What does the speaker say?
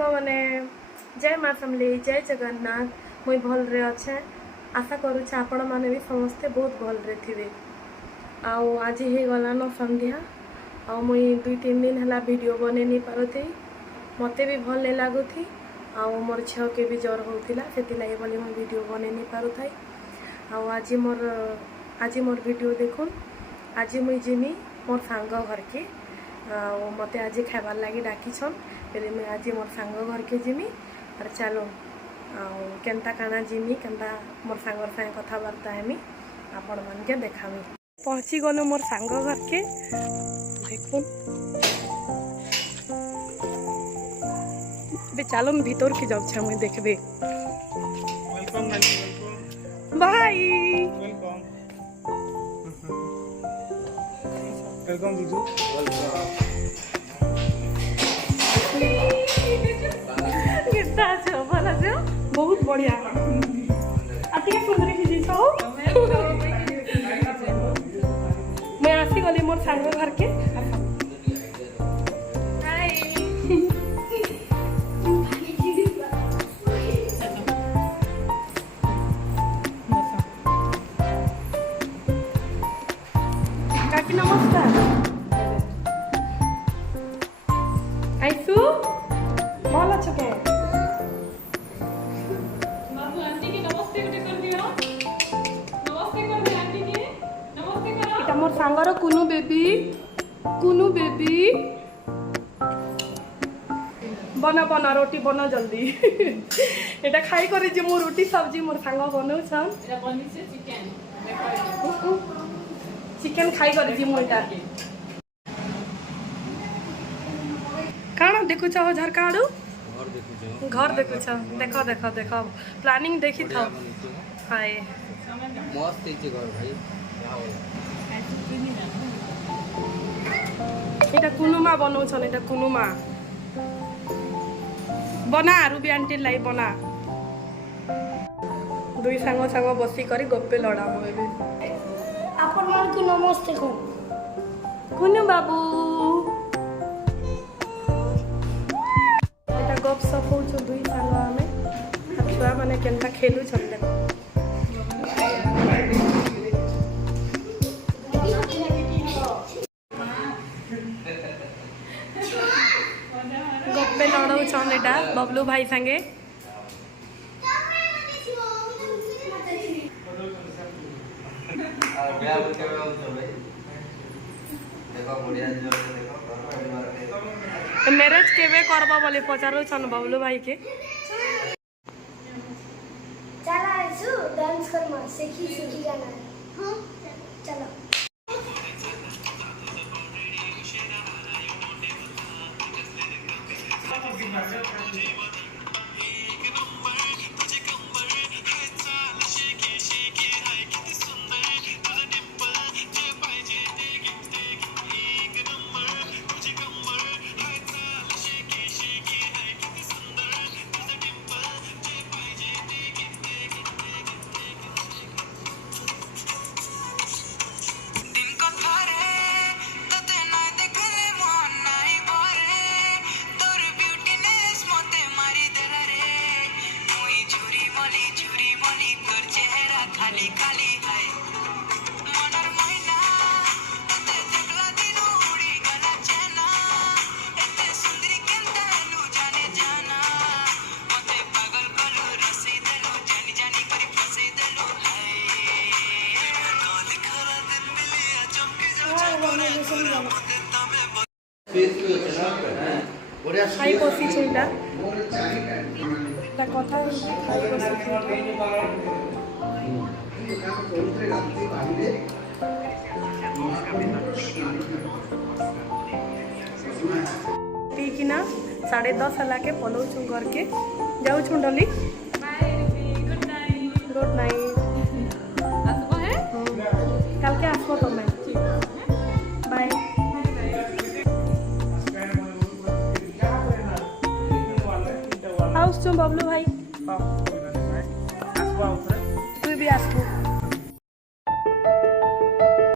सांग मैंने जय माँ समली जय जगन्नाथ मुई भल रे अच्छे आशा करुच्छे आपण मैंने भी समस्ते बहुत भल रे थे आज हो गलान संध्या आ मुई 2-3 दिन है वीडियो बने नहीं पारुथी मते भी भल नहीं लगुथी आ मोर झील के भी ज्वर होता से बोली मुझे वीडियो बने नहीं पारुथाई आज मोर वीडियो देखुन आज मुई जिमी मोर सांग घर के मते आज खाइबार लगी डाकिछन बोले मुझे आज मोर सांग घर के जिमी और चलो केनता काना जिमी केनता मोर सांगर सागे कथबार्ता हेमी आपण मान के देखामी पहुँची गलु मोर सांग घर के देखुन बे चलो भीतर के जाऊ छे मुई देखबे वेलकम बाय वेलकम जीजू कितना अच्छा भला से बहुत बढ़िया आती सुंदरी की छौ मैं आसी गली मोर सांग घर के काकी नमस्कार आइसु भल अच्छे के बाबू आंटी की नमस्ते गोटे कर दियो नमस्ते कर दे आंटी की नमस्ते करो इटा मोर सांगर कुनु बेबी बना बना रोटी बना जल्दी एटा खाई करे जे मोर रोटी सब्जी मोर सांग बनौ छन एरा बनी से चिकन खाई करे जे मोर एटा काना देखु छ झरका आडू घर देखु छ देखो देखो देखो प्लानिंग देखी था हाय मस्त है घर भाई এটা কুনুমা বনাউছন এটা কুনুমা বনা রুবি আন্টি লাই বনা দুই সাঙ্গ সাঙ্গ বসি করে গপ্পে লড়াবো এবে আপন মানকু নমস্তে কোন কুনু বাবু এটা গপ সপ হউছ দুই সাঙ্গ আমি আর ছুয়া মানে কেনটা খেলু ছন দেখো गप्पे लड़ाऊ छन एटा बबलू भाई संगे मैरेज केबे करबा बोले पचारू छन बबलू भाई के चला आइसु डांस कर म सीखी गाना हां चलो খাই বসিছ এটা কথা খাই বসিছ पीकिना 10:30 हला के पलौछु घर के जाऊछु डली गुड नाइट आसबो है कल के आसबो तमे बाय हाउस बबलू भाई